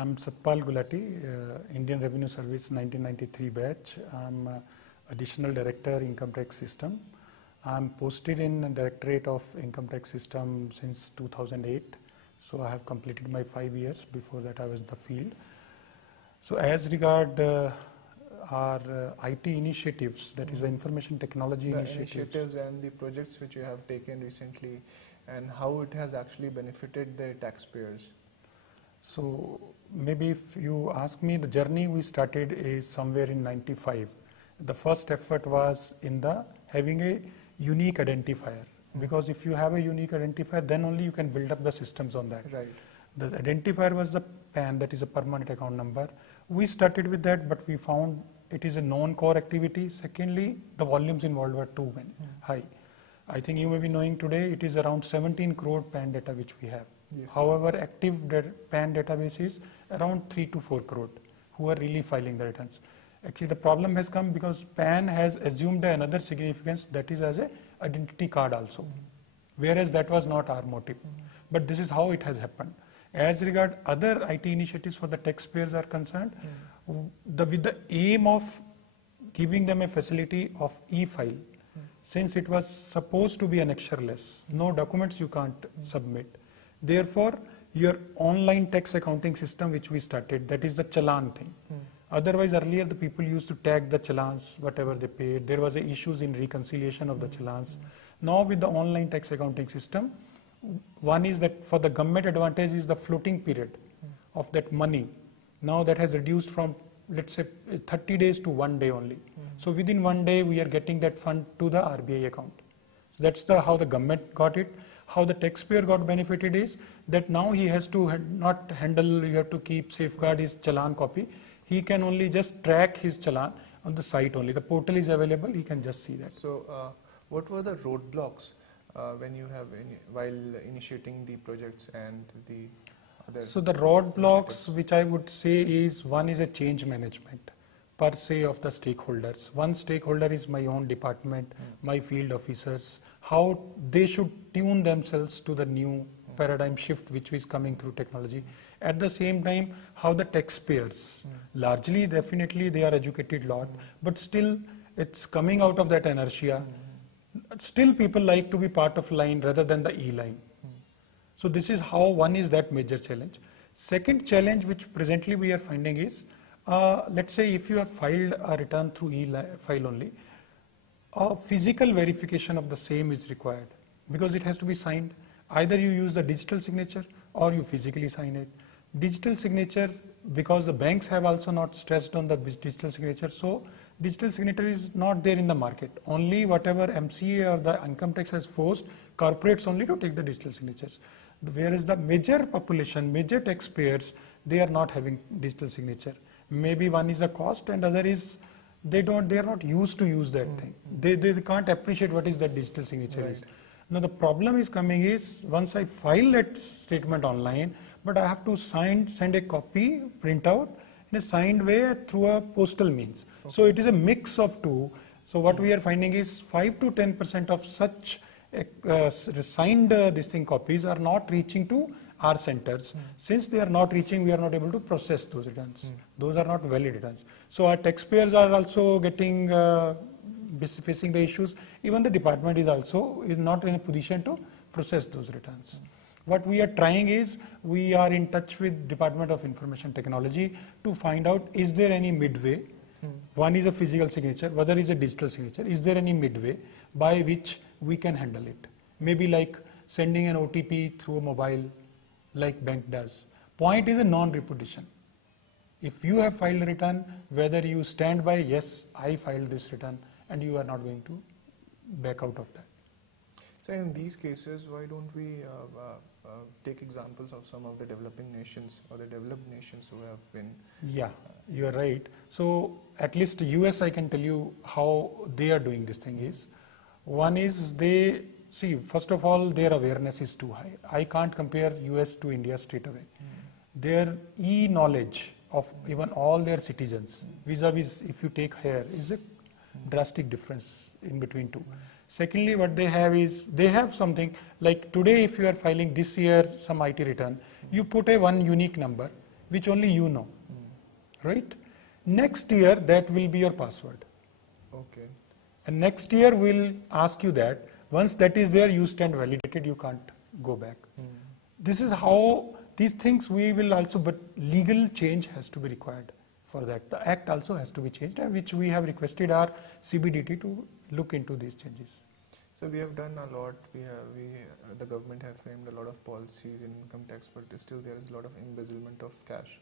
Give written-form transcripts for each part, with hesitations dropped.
I'm Satpal Gulati, Indian Revenue Service 1993 batch. I'm Additional Director Income Tax System. I'm posted in Directorate of Income Tax System since 2008. So I have completed my 5 years. Before that I was in the field. So as regard our IT initiatives, that is the information technology initiatives and the projects which you have taken recently, and how it has actually benefited the taxpayers. So maybe if you ask me, the journey we started is somewhere in 95. The first effort was in the having a unique identifier, because if you have a unique identifier, then only you can build up the systems on that. Right. The identifier was the PAN, that is a permanent account number. We started with that, but we found it is a non-core activity. Secondly, the volumes involved were too high. I think you may be knowing today it is around 17 crore PAN data which we have. Yes. However, active PAN database is around 3 to 4 crore who are really filing the returns. Actually, the problem has come because PAN has assumed another significance, that is as a identity card also, whereas that was not our motive. But this is how it has happened. As regard other IT initiatives for the taxpayers are concerned, with the aim of giving them a facility of e-file, since it was supposed to be annexureless, no documents you can't submit. Therefore, your online tax accounting system which we started, that is the challan thing. Otherwise, earlier the people used to tag the challans, whatever they paid. There was issues in reconciliation of the challans. Now with the online tax accounting system, one is that for the government advantage is the floating period of that money. Now that has reduced from, let's say, 30 days to 1 day only. So within 1 day, we are getting that fund to the RBI account. So that's how the government got it. How the taxpayer got benefited is that now he has to not handle, you have to keep safeguard his challan copy. He can only just track his challan on the site only. The portal is available, he can just see that. So what were the roadblocks when you have while initiating the projects and the other? So the roadblocks which I would say is, one is a change management per se of the stakeholders. One stakeholder is my own department, my field officers, how they should tune themselves to the new paradigm shift which is coming through technology. At the same time, how the taxpayers, largely definitely they are educated lot, but still it's coming out of that inertia. Still people like to be part of line rather than the e-line. So this is how one is that major challenge. Second challenge which presently we are finding is, let's say if you have filed a return through e-file only, a physical verification of the same is required because it has to be signed. Either you use the digital signature or you physically sign it. Digital signature, because the banks have also not stressed on the digital signature, so digital signature is not there in the market. Only whatever MCA or the income tax has forced corporates only to take the digital signatures. Whereas the major population, major taxpayers, they are not having digital signature. Maybe one is the cost and other is they are not used to use that thing. They can't appreciate what is that digital signature is. Now the problem is coming is, once I file that statement online, but I have to send a copy, print out in a signed way through a postal means. So it is a mix of two. So what we are finding is 5 to 10% of such signed copies are not reaching to our centers. Since they are not reaching, we are not able to process those returns. Those are not valid returns. So our taxpayers are also getting facing the issues. Even the department is not in a position to process those returns. What we are trying is, we are in touch with Department of Information Technology to find out, is there any midway? One is a physical signature, other is a digital signature. Is there any midway by which we can handle it? Maybe like sending an OTP through a mobile, like bank does. Point is a non-repetition. If you have filed a return, whether you stand by, yes, I filed this return, and you are not going to back out of that. So in these cases, why don't we take examples of some of the developing nations or the developed nations who have been... Yeah, you are right. So at least US, I can tell you how they are doing this thing is. One is first of all, their awareness is too high. I can't compare US to India straight away. Their e-knowledge of even all their citizens, vis-a-vis if you take here, is a drastic difference in between two. Secondly, what they have is, they have something like today if you are filing this year some IT return, you put one unique number. which only you know, right? Next year, that will be your password. Okay. And next year, we'll ask you that. Once that is there, you stand validated, you can't go back. This is how these things we will also, but legal change has to be required for that. The act also has to be changed, and which we have requested our CBDT to look into these changes. So we have done a lot. The government has framed a lot of policies in income tax, but still there is a lot of embezzlement of cash.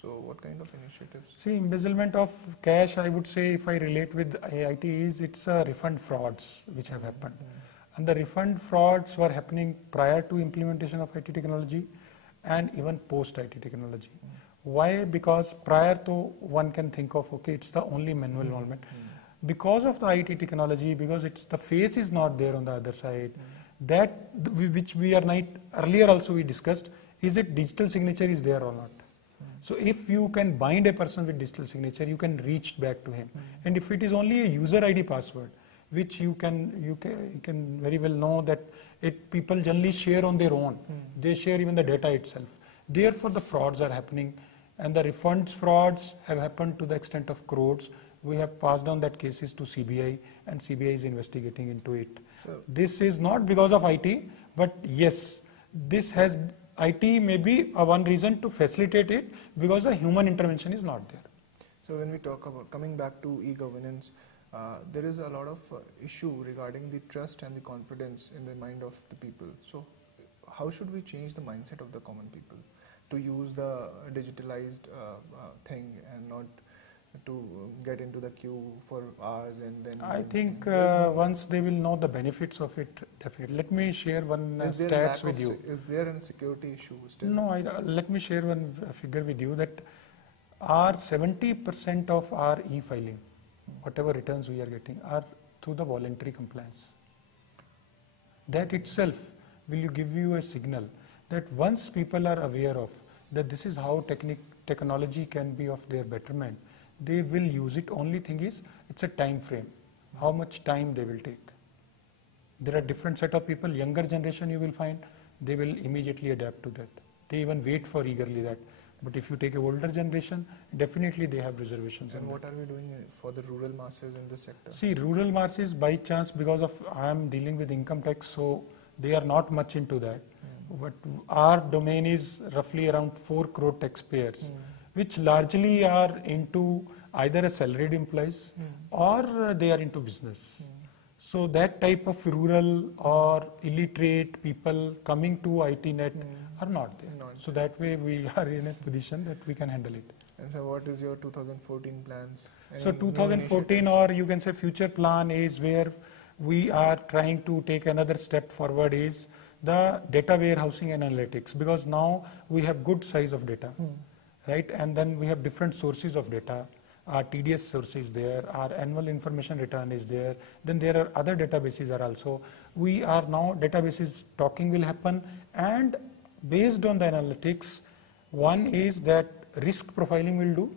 So what kind of initiatives? See, embezzlement of cash, I would say, if I relate with IIT, it's refund frauds which have happened. And the refund frauds were happening prior to implementation of IT technology and even post IT technology. Why? Because prior to, one can think of, okay, it's the only manual involvement. Because of the IT technology, because the face is not there on the other side, that which we are not, earlier also we discussed, is it digital signature is there or not? So if you can bind a person with digital signature, you can reach back to him. And if it is only a user ID password, which you can very well know that people generally share on their own. They share even the data itself. Therefore, the frauds are happening, and the refunds frauds have happened to the extent of crores. We have passed on that cases to CBI, and CBI is investigating into it. So this is not because of IT, but yes, this has IT may be one reason to facilitate it, because the human intervention is not there. So when we talk about coming back to e-governance, there is a lot of issue regarding the trust and the confidence in the mind of the people. So how should we change the mindset of the common people to use the digitalized thing and not to get into the queue for hours and then... I think once they will know the benefits of it, definitely. Let me share one stats with you. Is there a security issue still? No, let me share one figure with you that our 70% of our e-filing, whatever returns we are getting, are through the voluntary compliance. That itself will give you a signal that once people are aware of that this is how technology can be of their betterment, they will use it. Only thing is, it's a time frame, how much time they will take. There are different set of people. Younger generation, you will find, they will immediately adapt to that. They even wait for eagerly that. But if you take a older generation, definitely they have reservations. And what are we doing for the rural masses in this sector? See, rural masses, by chance, because of I am dealing with income tax, so they are not much into that. But our domain is roughly around 4 crore taxpayers, which largely are into either a salaried employees or they are into business. So that type of rural or illiterate people coming to IT net are not there. So that way we are in a position that we can handle it. And so what is your 2014 plans? So 2014, or you can say future plan, is where we are trying to take another step forward, is the data warehousing and analytics, because now we have good size of data, right? And then we have different sources of data. Our TDS source is there, our annual information return is there, then there are other databases are also. We are now, databases talking will happen, and based on the analytics, one is that risk profiling will do.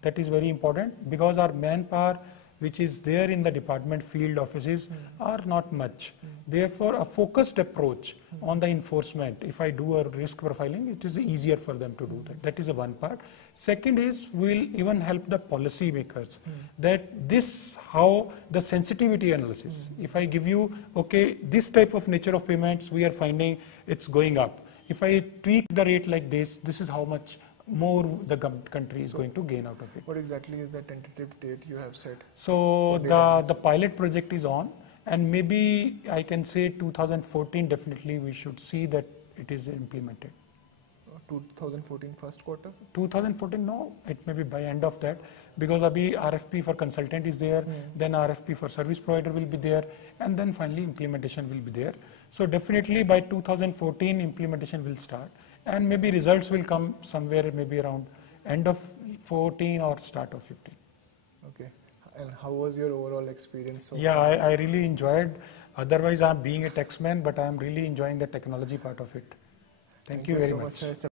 That is very important, because our manpower which is there in the department field offices are not much. Therefore, a focused approach on the enforcement, if I do a risk profiling, it is easier for them to do that. That is the one part. Second is, we'll even help the policy makers that this, how the sensitivity analysis, if I give you, okay, this type of nature of payments, we are finding it's going up. If I tweak the rate like this is how much more the country is going to gain out of it. What exactly is the tentative date you have set? So the pilot project is on, and maybe I can say 2014 definitely we should see that it is implemented. 2014 first quarter? 2014, no, it may be by end of that, because abhi RFP for consultant is there, then RFP for service provider will be there, and then finally implementation will be there. So definitely by 2014 implementation will start, and maybe results will come somewhere maybe around end of 14 or start of 15. Okay. And how was your overall experience so Yeah, far? I really enjoyed. Otherwise, I'm being a taxman, but I'm really enjoying the technology part of it. Thank you very much. So much, sir.